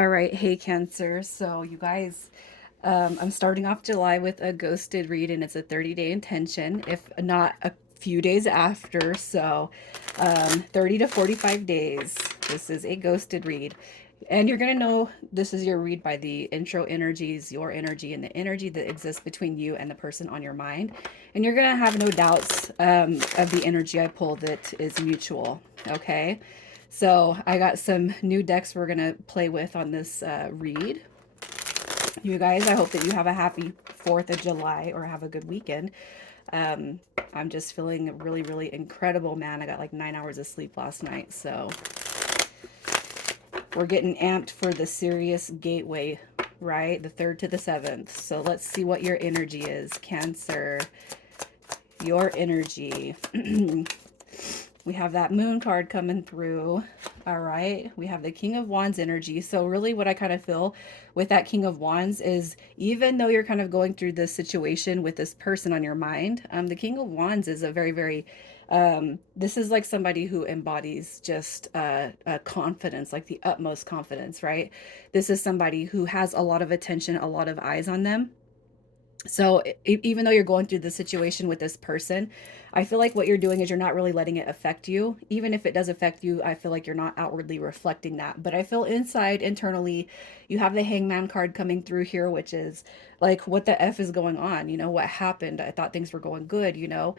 All right, hey Cancer. So you guys, I'm starting off July with a ghosted read, and it's a 30-day intention, if not a few days after. So 30 to 45 days. This is a ghosted read. And you're going to know this is your read by the intro energies, your energy, and the energy that exists between you and the person on your mind. And you're going to have no doubts of the energy I pull that is mutual. Okay. So I got some new decks we're going to play with on this read. You guys, I hope that you have a happy 4th of July or have a good weekend. Um, I'm just feeling really, really incredible, man. I got like 9 hours of sleep last night. So we're getting amped for the Sirius gateway, right? The 3rd to the 7th. So let's see what your energy is, Cancer. Your energy. We have that moon card coming through. All right. We have the King of Wands energy. So really what I kind of feel with that King of Wands is, even though you're kind of going through this situation with this person on your mind, the King of Wands is a very, very, this is like somebody who embodies just confidence, like the utmost confidence, right? This is somebody who has a lot of attention, a lot of eyes on them. So even though you're going through the situation with this person, I feel like what you're doing is you're not really letting it affect you. Even if it does affect you, I feel like you're not outwardly reflecting that. But I feel inside, internally, you have the Hangman card coming through here, which is like, what the F is going on? You know, what happened? I thought things were going good, you know?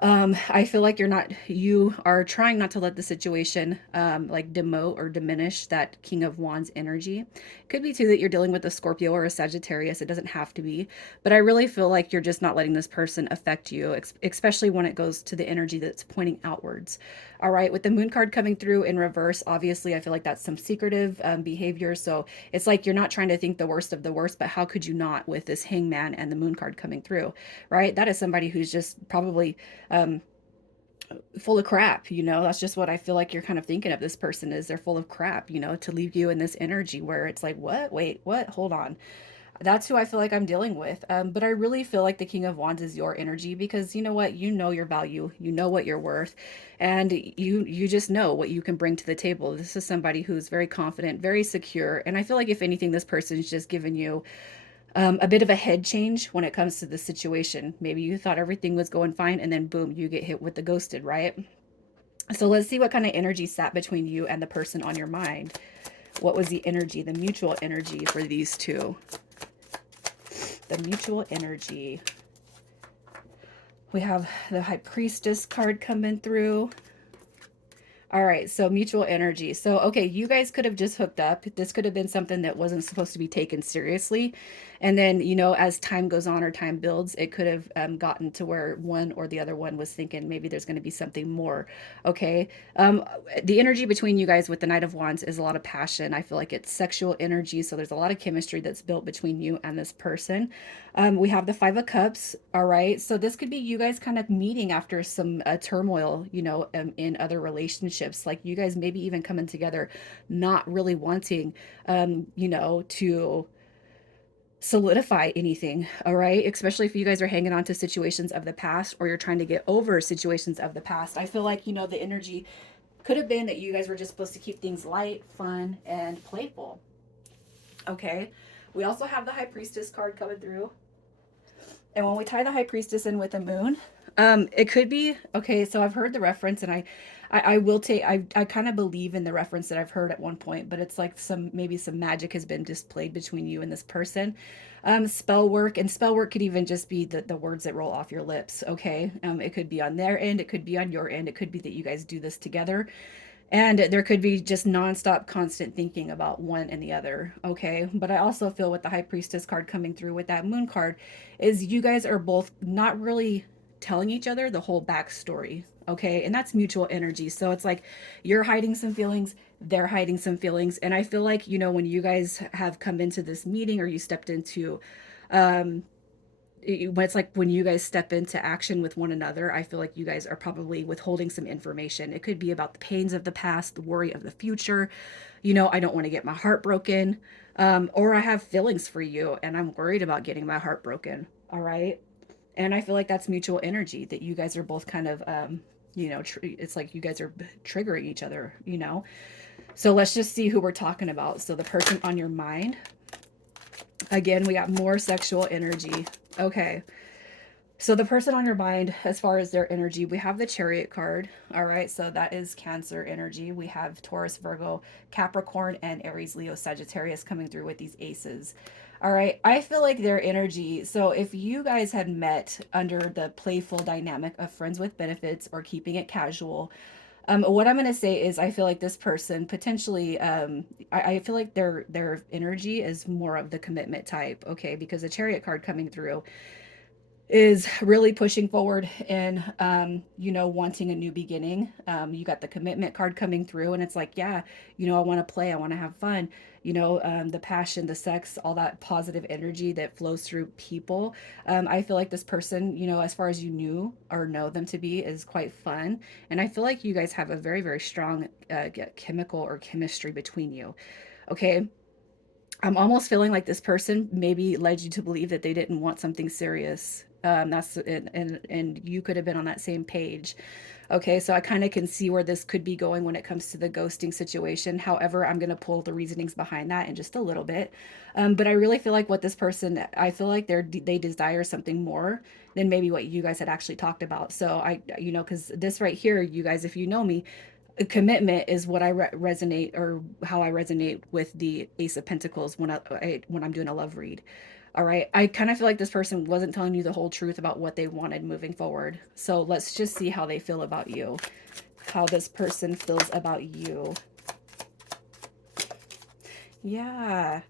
I feel like you are trying not to let the situation like demote or diminish that King of Wands energy. Could be too that you're dealing with a Scorpio or a Sagittarius. It doesn't have to be, but I really feel like you're just not letting this person affect you, especially when it goes to the energy that's pointing outwards. All right, with the moon card coming through in reverse, obviously I feel like that's some secretive behavior. So it's like you're not trying to think the worst of the worst, but how could you not with this hangman and the moon card coming through, right? That is somebody who's just probably um, full of crap, you know. That's just what I feel like you're kind of thinking of this person, is they're full of crap, you know, to leave you in this energy where it's like, what? Wait, what? Hold on. That's who I feel like I'm dealing with. But I really feel like the King of Wands is your energy, because you know what? You know your value, you know what you're worth, and you just know what you can bring to the table. This is somebody who's very confident, very secure, and I feel like if anything, this person's just given you a bit of a head change when it comes to the situation. Maybe you thought everything was going fine, and then boom, you get hit with the ghosted, right? So let's see what kind of energy sat between you and the person on your mind. What was the energy, the mutual energy for these two? The mutual energy. We have the High Priestess card coming through. All right, so mutual energy. So, okay, you guys could have just hooked up. This could have been something that wasn't supposed to be taken seriously. And then, you know, as time goes on or time builds, it could have gotten to where one or the other one was thinking maybe there's going to be something more. Okay. The energy between you guys with the Knight of Wands is a lot of passion. I feel like it's sexual energy. So there's a lot of chemistry that's built between you and this person. We have the Five of Cups. All right. So this could be you guys kind of meeting after some turmoil, you know, in other relationships. Like you guys maybe even coming together, not really wanting, you know, to solidify anything. All right. Especially if you guys are hanging on to situations of the past, or you're trying to get over situations of the past. I feel like, you know, the energy could have been that you guys were just supposed to keep things light, fun, and playful. Okay. We also have the High Priestess card coming through. And when we tie the High Priestess in with the moon, it could be okay. So I've heard the reference, and I will take. I kind of believe in the reference that I've heard at one point, but it's like maybe some magic has been displayed between you and this person. Spell work, and spell work could even just be the words that roll off your lips. Okay. It could be on their end. It could be on your end. It could be that you guys do this together. And there could be just nonstop, constant thinking about one and the other. Okay. But I also feel with the High Priestess card coming through with that moon card is you guys are both not really telling each other the whole backstory. Okay. And that's mutual energy. So it's like you're hiding some feelings, they're hiding some feelings. And I feel like, you know, when you guys have come into this meeting, or you stepped into, um, when it's like when you guys step into action with one another, I feel like you guys are probably withholding some information. It could be about the pains of the past, the worry of the future. You know, I don't want to get my heart broken, or I have feelings for you and I'm worried about getting my heart broken. All right. And I feel like that's mutual energy, that you guys are both kind of, you know, it's like you guys are triggering each other, you know. So let's just see who we're talking about. So the person on your mind. Again, we got more sexual energy. Okay. So the person on your mind, as far as their energy, we have the Chariot card. All right, so that is Cancer energy. We have Taurus, Virgo, Capricorn, and Aries, Leo, Sagittarius coming through with these aces. All right, I feel like their energy. So if you guys had met under the playful dynamic of friends with benefits or keeping it casual, what I'm gonna say is I feel like this person potentially, I feel like their energy is more of the commitment type. Okay, because the Chariot card coming through is really pushing forward and wanting a new beginning. You got the commitment card coming through and it's like, yeah, I want to play, I want to have fun, the passion, the sex, all that positive energy that flows through people. I feel like this person, as far as you knew or know them to be, is quite fun. And I feel like you guys have a very, very strong chemical or chemistry between you. Okay, I'm almost feeling like this person maybe led you to believe that they didn't want something serious. That's and you could have been on that same page. Okay, so I kind of can see where this could be going when it comes to the ghosting situation. However, I'm going to pull the reasonings behind that in just a little bit. But I really feel like what this person, I feel like they desire something more than maybe what you guys had actually talked about. So because this right here, you guys, if you know me, commitment is what I resonate, or how I resonate with the Ace of Pentacles when I'm doing a love read. All right, I kind of feel like this person wasn't telling you the whole truth about what they wanted moving forward. So let's just see how they feel about you, how this person feels about you. Yeah.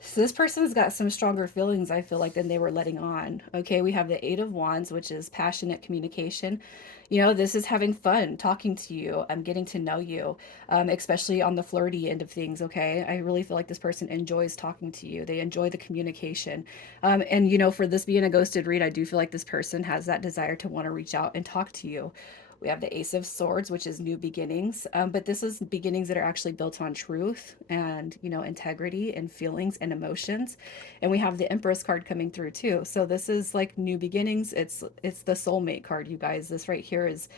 So this person's got some stronger feelings, I feel like, than they were letting on. Okay, we have the Eight of Wands, which is passionate communication. This is having fun talking to you. I'm getting to know you, especially on the flirty end of things. Okay, I really feel like this person enjoys talking to you. They enjoy the communication. And, for this being a ghosted read, I do feel like this person has that desire to want to reach out and talk to you. We have the Ace of Swords, which is new beginnings. But this is beginnings that are actually built on truth and, integrity and feelings and emotions. And we have the Empress card coming through too. So this is like new beginnings. It's the soulmate card, you guys. This right here is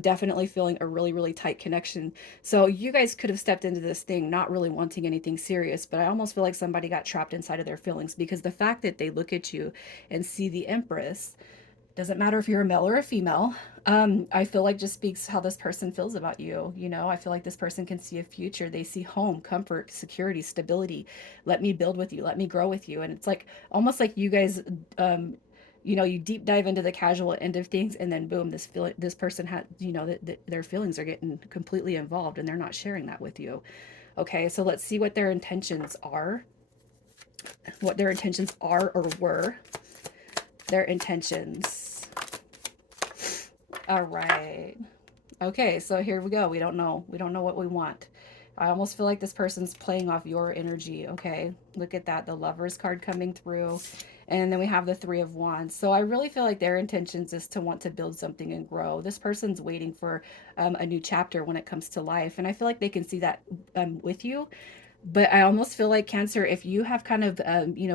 definitely feeling a really, really tight connection. So you guys could have stepped into this thing not really wanting anything serious, but I almost feel like somebody got trapped inside of their feelings because the fact that they look at you and see the Empress, doesn't matter if you're a male or a female. I feel like just speaks how this person feels about you. I feel like this person can see a future. They see home, comfort, security, stability. Let me build with you. Let me grow with you. And it's like almost like you guys, you deep dive into the casual end of things, and then boom, this person had, their feelings are getting completely involved, and they're not sharing that with you. Okay, so let's see what their intentions are. What their intentions are or were. Their intentions. All right. Okay, so here we go. We don't know. We don't know what we want. I almost feel like this person's playing off your energy. Okay, look at that. The Lovers card coming through. And then we have the Three of Wands. So I really feel like their intentions is to want to build something and grow. This person's waiting for a new chapter when it comes to life. And I feel like they can see that with you. But I almost feel like, Cancer, if you have kind of,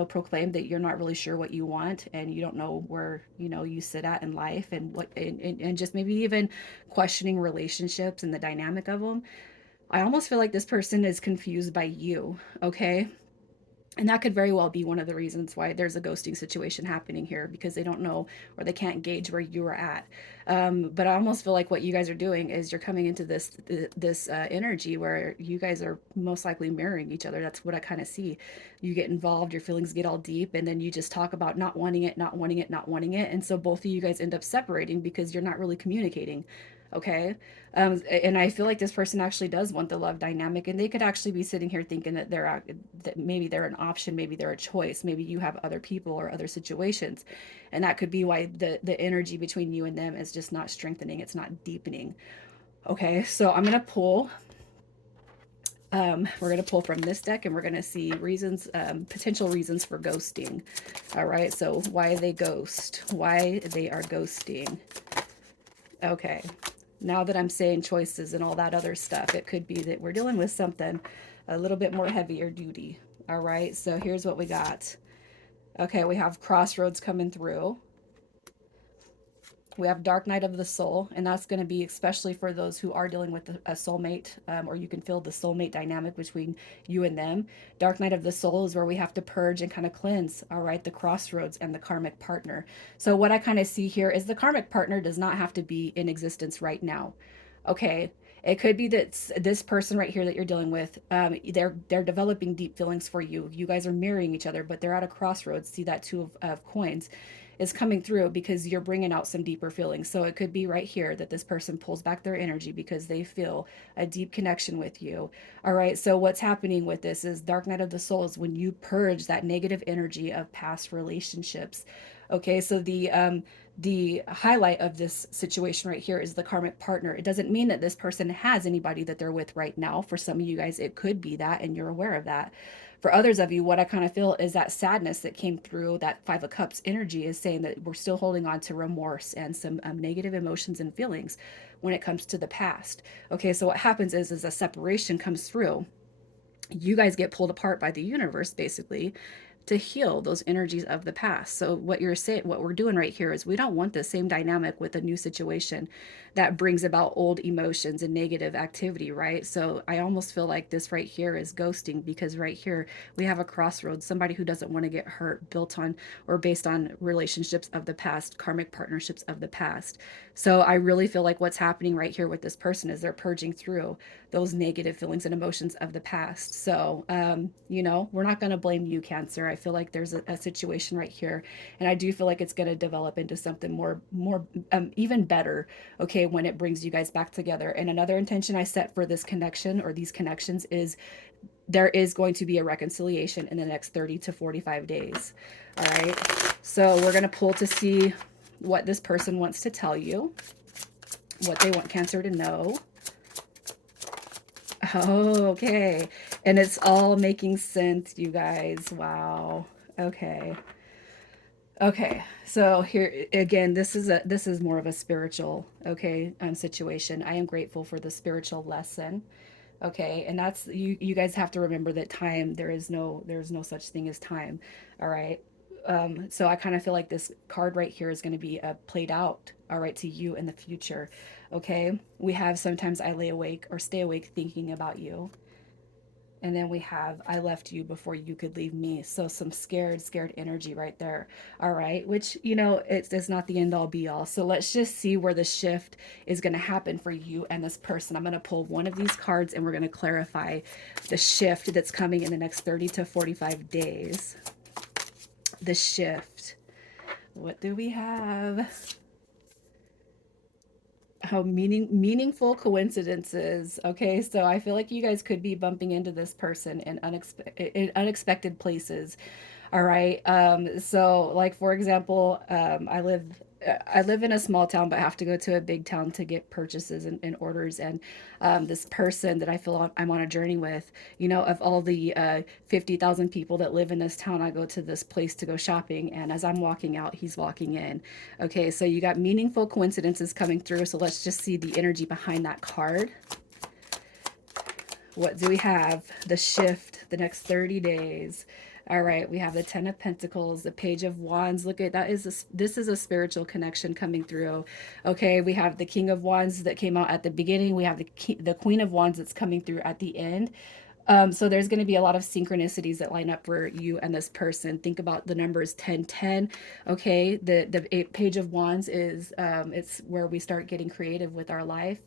proclaimed that you're not really sure what you want and you don't know where, you sit at in life, and and just maybe even questioning relationships and the dynamic of them, I almost feel like this person is confused by you. Okay. And that could very well be one of the reasons why there's a ghosting situation happening here, because they don't know or they can't gauge where you are at. But I almost feel like what you guys are doing is you're coming into this energy where you guys are most likely mirroring each other. That's what I kind of see. You get involved, your feelings get all deep, and then you just talk about not wanting it, not wanting it, not wanting it. And so both of you guys end up separating because you're not really communicating. Okay. And I feel like this person actually does want the love dynamic, and they could actually be sitting here thinking that that maybe they're an option, maybe they're a choice, maybe you have other people or other situations, and that could be why the energy between you and them is just not strengthening. It's not deepening. Okay, so I'm gonna pull. We're gonna pull from this deck, and we're gonna see reasons, potential reasons for ghosting. All right, so why they ghost, why they are ghosting. Okay. Now that I'm saying choices and all that other stuff, it could be that we're dealing with something a little bit more heavier duty. All right. So here's what we got. Okay. We have crossroads coming through. We have Dark Night of the Soul, and that's going to be especially for those who are dealing with a soulmate, or you can feel the soulmate dynamic between you and them. Dark Night of the Soul is where we have to purge and kind of cleanse, all right, the crossroads and the karmic partner. So, what I kind of see here is the karmic partner does not have to be in existence right now. Okay, it could be that this person right here that you're dealing with, they're developing deep feelings for you. You guys are marrying each other, but they're at a crossroads. See that two of coins is coming through because you're bringing out some deeper feelings. So it could be right here that this person pulls back their energy because they feel a deep connection with you. All right. So what's happening with this is Dark Night of the Soul is when you purge that negative energy of past relationships. Okay. So the highlight of this situation right here is the karmic partner. It doesn't mean that this person has anybody that they're with right now. For some of you guys, it could be that, and you're aware of that. For others of you, what I kind of feel is that sadness that came through that Five of Cups energy is saying that we're still holding on to remorse and some negative emotions and feelings when it comes to the past. Okay, so what happens is a separation comes through. You guys get pulled apart by the universe, basically, to heal those energies of the past. So what you're saying, what we're doing right here is we don't want the same dynamic with a new situation that brings about old emotions and negative activity, right? So I almost feel like this right here is ghosting because right here we have a crossroads, somebody who doesn't want to get hurt built on or based on relationships of the past, karmic partnerships of the past. So I really feel like what's happening right here with this person is they're purging through those negative feelings and emotions of the past. So, we're not going to blame you, Cancer. I feel like there's a situation right here, and I do feel like it's going to develop into something more, even better. Okay, when it brings you guys back together. And another intention I set for this connection or these connections is there is going to be a reconciliation in the next 30 to 45 days. All right. So we're going to pull to see what this person wants to tell you, what they want Cancer to know. Oh, okay. And it's all making sense, you guys. Wow. Okay. Okay. So here again, this is more of a spiritual, okay, situation. I am grateful for the spiritual lesson. Okay, and that's you guys have to remember that time there's no such thing as time. All right. So I kind of feel like this card right here is going to be played out, all right, to you in the future. Okay, we have sometimes I lay awake or stay awake thinking about you. And then we have I left you before you could leave me. So some scared energy right there. All right, which it's not the end all be all. So let's just see where the shift is going to happen for you and this person. I'm going to pull one of these cards and we're going to clarify the shift that's coming in the next 30 to 45 days. The shift. What do we have? How meaningful coincidences. Okay, so I feel like you guys could be bumping into this person in unexpected places. All right. So like for example, I live in a small town, but have to go to a big town to get purchases and orders. And this person that I feel I'm on a journey with, of all the 50,000 people that live in this town, I go to this place to go shopping. And as I'm walking out, he's walking in. Okay, so you got meaningful coincidences coming through. So let's just see the energy behind that card. What do we have? The shift, the next 30 days. All right, we have the Ten of Pentacles, the Page of Wands. Look at that. This is a spiritual connection coming through. Okay, we have the King of Wands that came out at the beginning. We have the Queen of Wands that's coming through at the end. So there's going to be a lot of synchronicities that line up for you and this person. Think about the numbers 1010. Okay, the Page of Wands is it's where we start getting creative with our life,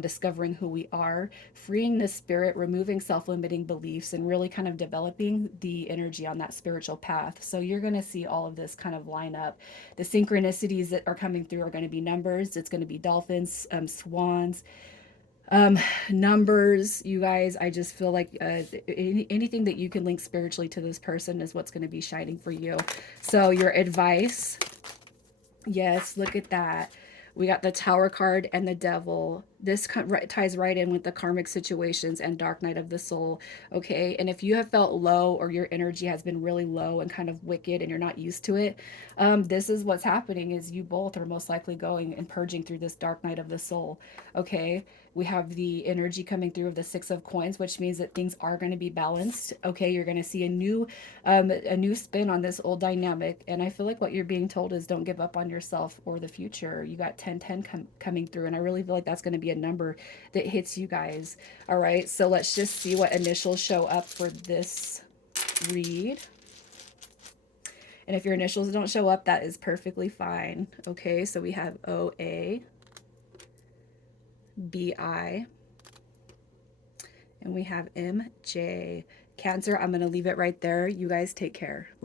discovering who we are, freeing the spirit, removing self-limiting beliefs, and really kind of developing the energy on that spiritual path. So you're going to see all of this kind of line up. The synchronicities that are coming through are going to be numbers. It's going to be dolphins, swans, numbers. You guys, I just feel like anything that you can link spiritually to this person is what's going to be shining for you. So your advice, yes, look at that. We got the Tower card and the Devil. This ties right in with the karmic situations and dark night of the soul. Okay, and if you have felt low, or your energy has been really low and kind of wicked and you're not used to it, this is what's happening, is you both are most likely going and purging through this dark night of the soul. Okay, we have the energy coming through of the Six of Coins, which means that things are going to be balanced. Okay, you're going to see a new spin on this old dynamic, and I feel like what you're being told is don't give up on yourself or the future. You got 1010 coming through, and I really feel like that's going to be a number that hits you guys. All right, so let's just see what initials show up for this read. And if your initials don't show up, that is perfectly fine. Okay, so we have OA, BI, and we have MJ. Cancer, I'm going to leave it right there. You guys take care.